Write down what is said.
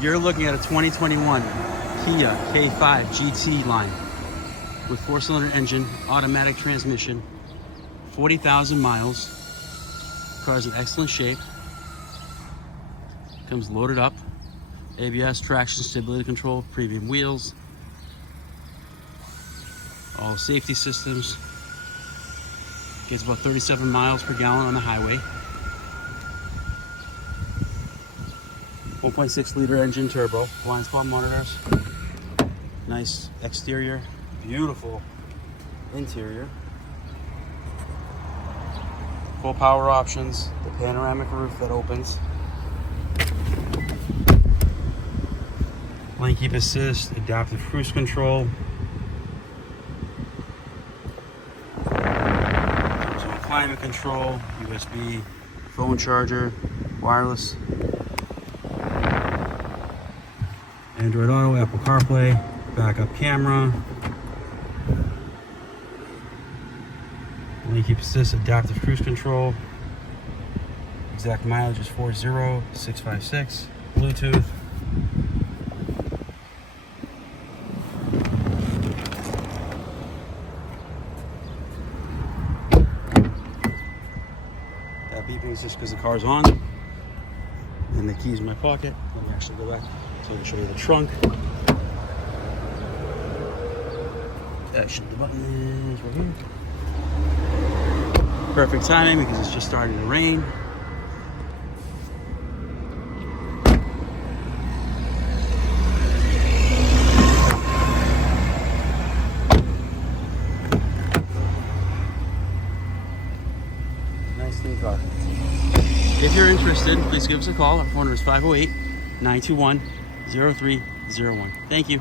You're looking at a 2021 Kia K5 GT line with 4-cylinder engine, automatic transmission, 40,000 miles. Car's in excellent shape. Comes loaded up. ABS, traction, stability control, premium wheels, all the safety systems. Gets about 37 miles per gallon on the highway. 1.6 liter engine turbo, blind spot monitors. Nice exterior, beautiful interior. Full power options, the panoramic roof that opens. Lane keep assist, adaptive cruise control. Climate control, USB, phone charger, wireless. Android Auto, Apple CarPlay, backup camera. Lane keep assist, adaptive cruise control. Exact mileage is 40656. Bluetooth. That beeping is just because the car's on. And the key's in my pocket. Let me actually go back so I can show you the trunk. Action, the button is right here. Perfect timing because it's just starting to rain. Nice new car. If you're interested, please give us a call. Our phone number is 508-921-0301. Thank you.